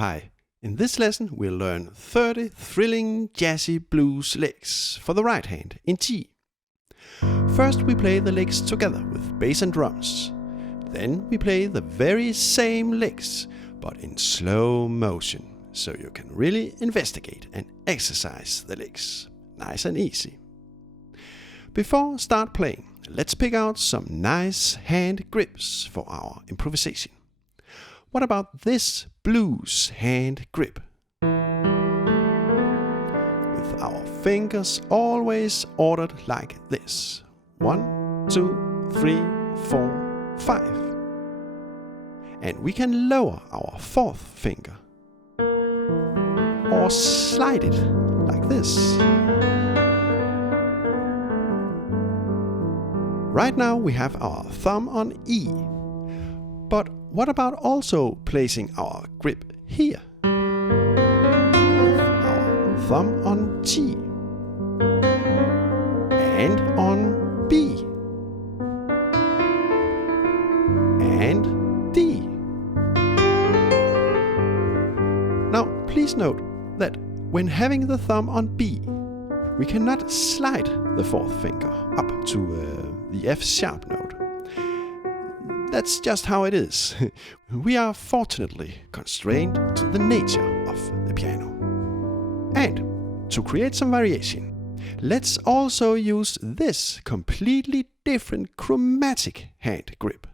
Hi, in this lesson we'll learn 30 thrilling jazzy blues licks for the right hand in G. First we play the licks together with bass and drums. Then we play the very same licks but in slow motion, so you can really investigate and exercise the licks. Nice and easy. Before start playing, let's pick out some nice hand grips for our improvisation. What about this blues hand grip? With our fingers always ordered like this. 1, 2, 3, 4, 5. And we can lower our fourth finger. Or slide it like this. Right now we have our thumb on E. But what about also placing our grip here? Our thumb on G. And on B. And D. Now please note that when having the thumb on B, we cannot slide the fourth finger up to the F sharp note. That's just how it is. We are fortunately constrained to the nature of the piano. And to create some variation, let's also use this completely different chromatic hand grip.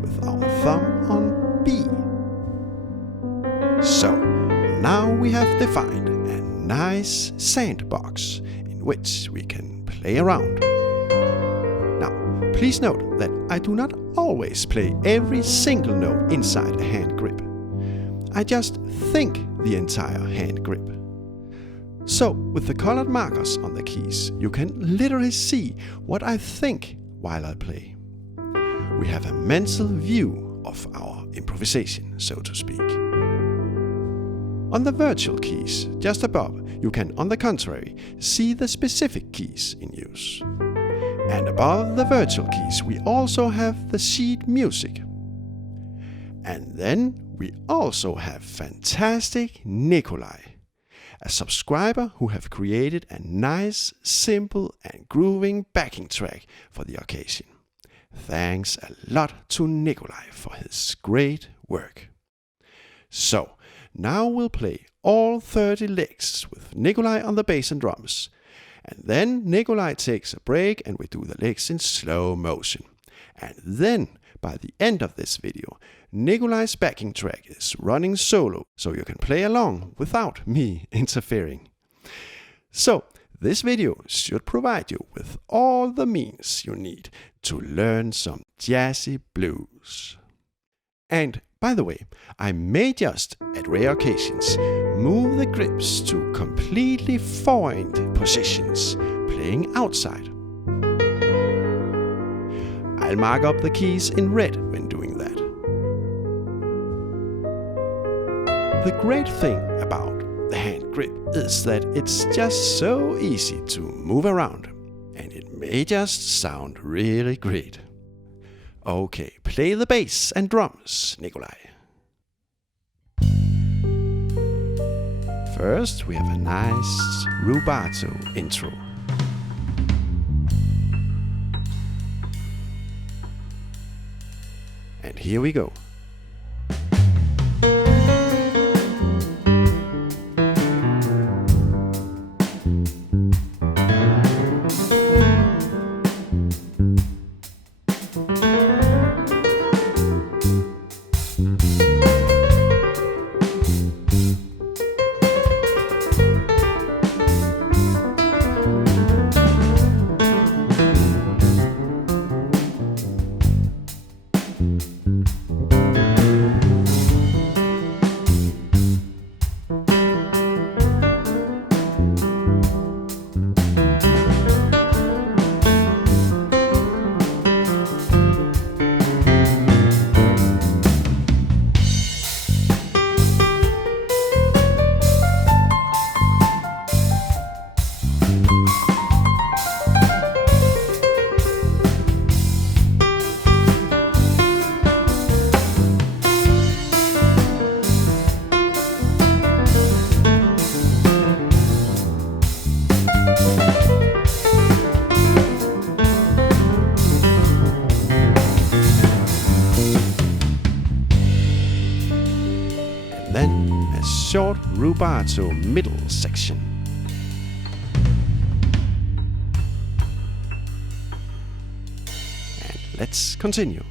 With our thumb on B. So, now we have defined a nice sandbox in which we can play around. Now, please note that I do not always play every single note inside a hand grip. I just think the entire hand grip. So, with the colored markers on the keys, you can literally see what I think while I play. We have a mental view of our improvisation, so to speak. On the virtual keys, just above, you can, on the contrary, see the specific keys in use. And above the virtual keys, we also have the sheet music. And then we also have fantastic Nikolai, a subscriber who have created a nice, simple and grooving backing track for the occasion. Thanks a lot to Nikolai for his great work. So, now we'll play all 30 licks with Nikolai on the bass and drums. And then Nikolai takes a break and we do the licks in slow motion. And then, by the end of this video, Nikolai's backing track is running solo, so you can play along without me interfering. So, this video should provide you with all the means you need to learn some jazzy blues. And by the way, I may just, at rare occasions, move the grips to completely foreign positions, playing outside. I'll mark up the keys in red when doing that. The great thing about the hand grip is that it's just so easy to move around, and it may just sound really great. Okay, play the bass and drums, Nikolai. First, we have a nice rubato intro. And here we go. short rubato middle section. And let's continue.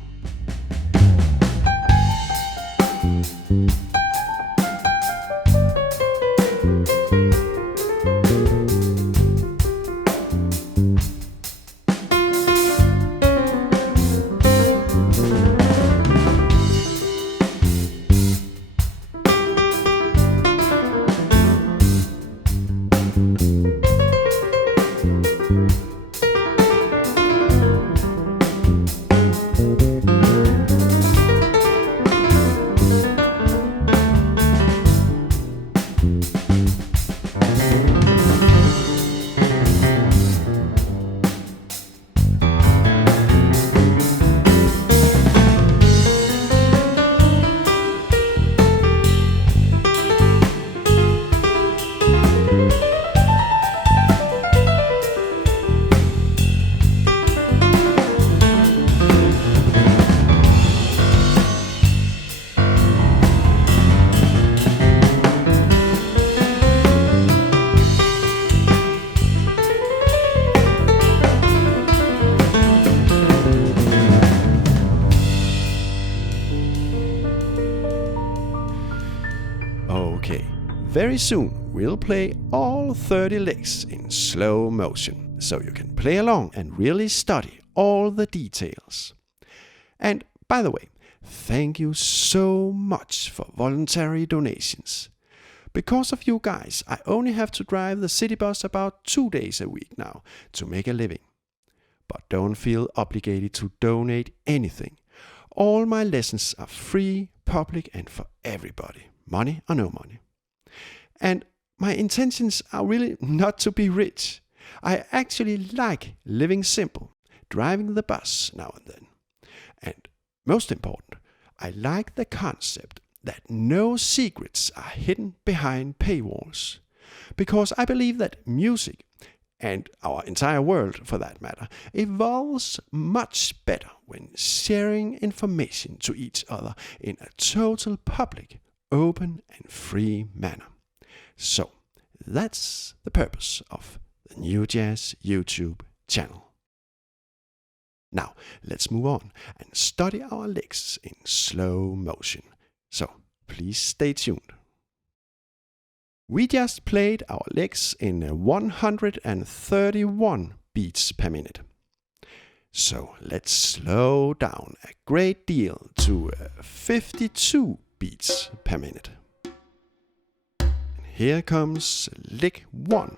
Okay, very soon we'll play all 30 licks in slow motion, so you can play along and really study all the details. And by the way, thank you so much for voluntary donations. Because of you guys, I only have to drive the city bus about 2 days a week now to make a living. But don't feel obligated to donate anything. All my lessons are free, public, and for everybody. Money or no money. And my intentions are really not to be rich. I actually like living simple, driving the bus now and then. And most important, I like the concept that no secrets are hidden behind paywalls. Because I believe that music, and our entire world for that matter, evolves much better when sharing information to each other in a total public, open and free manner. So, that's the purpose of the New Jazz YouTube channel. Now, let's move on and study our licks in slow motion. So, please stay tuned. We just played our licks in 131 beats per minute. So, let's slow down a great deal to 52 beats per minute. And here comes lick 1.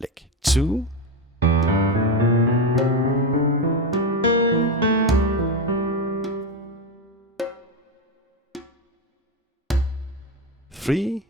Lick 2. Three.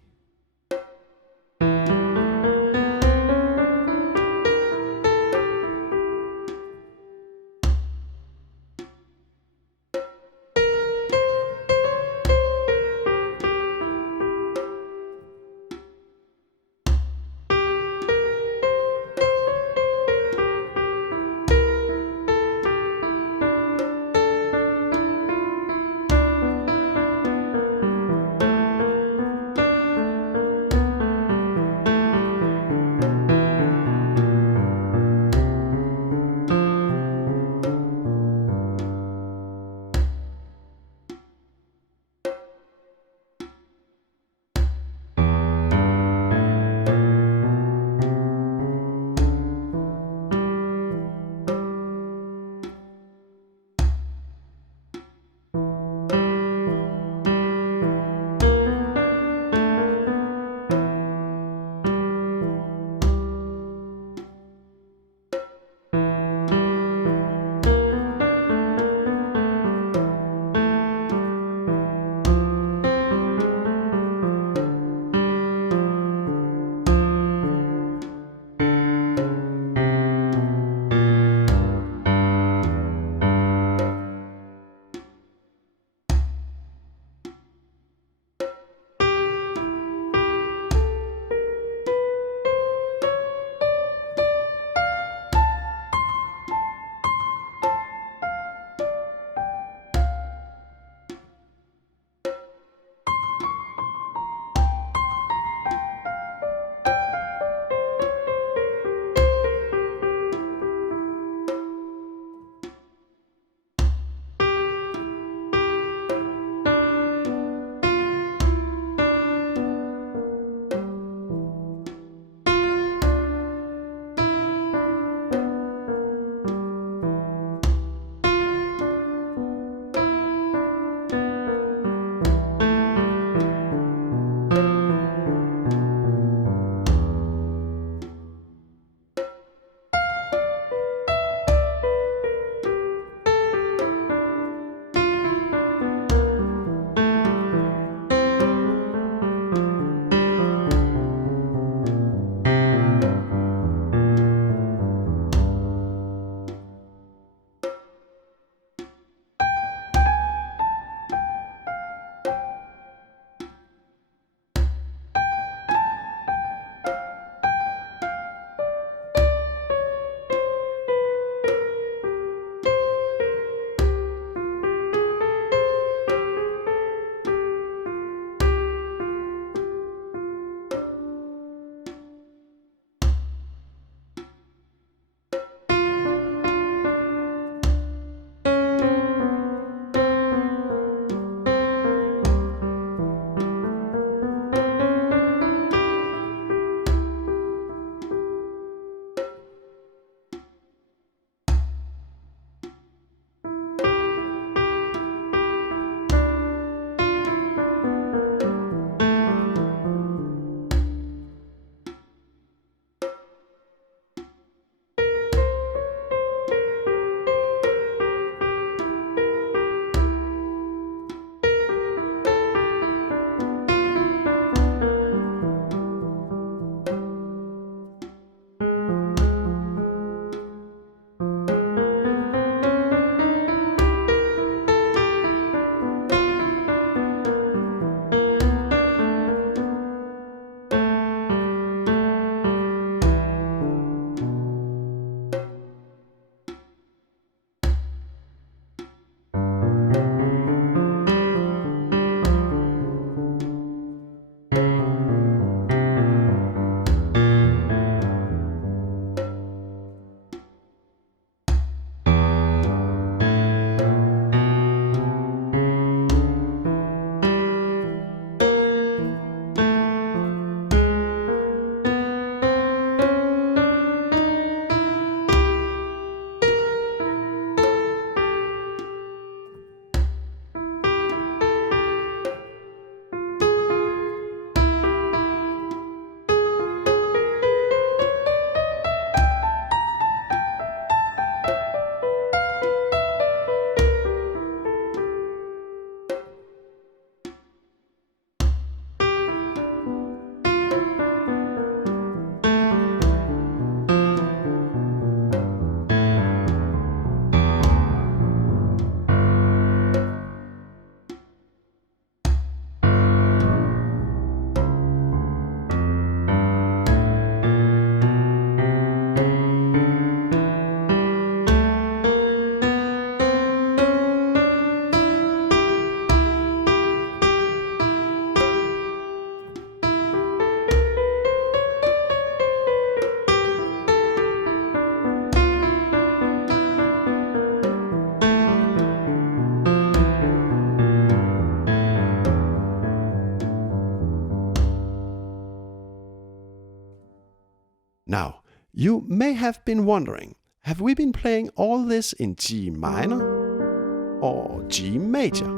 You may have been wondering, have we been playing all this in G minor or G major?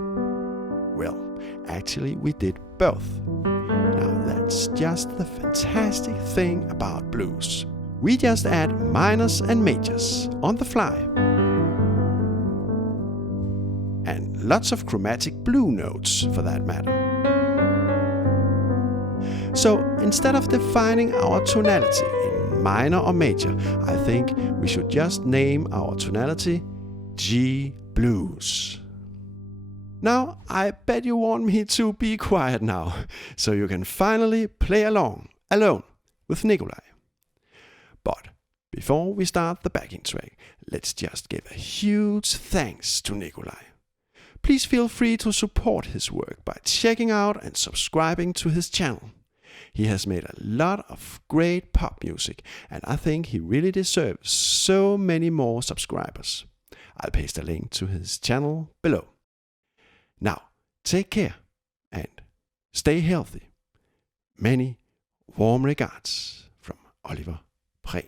Well, actually we did both. Now that's just the fantastic thing about blues. We just add minors and majors on the fly. And lots of chromatic blue notes for that matter. So instead of defining our tonality in minor or major, I think we should just name our tonality G blues. Now, I bet you want me to be quiet now, so you can finally play along, alone, with Nikolaj. But before we start the backing track, let's just give a huge thanks to Nikolaj. Please feel free to support his work by checking out and subscribing to his channel. He has made a lot of great pop music, and I think he really deserves so many more subscribers. I'll paste a link to his channel below. Now, take care and stay healthy. Many warm regards from Oliver Prehn.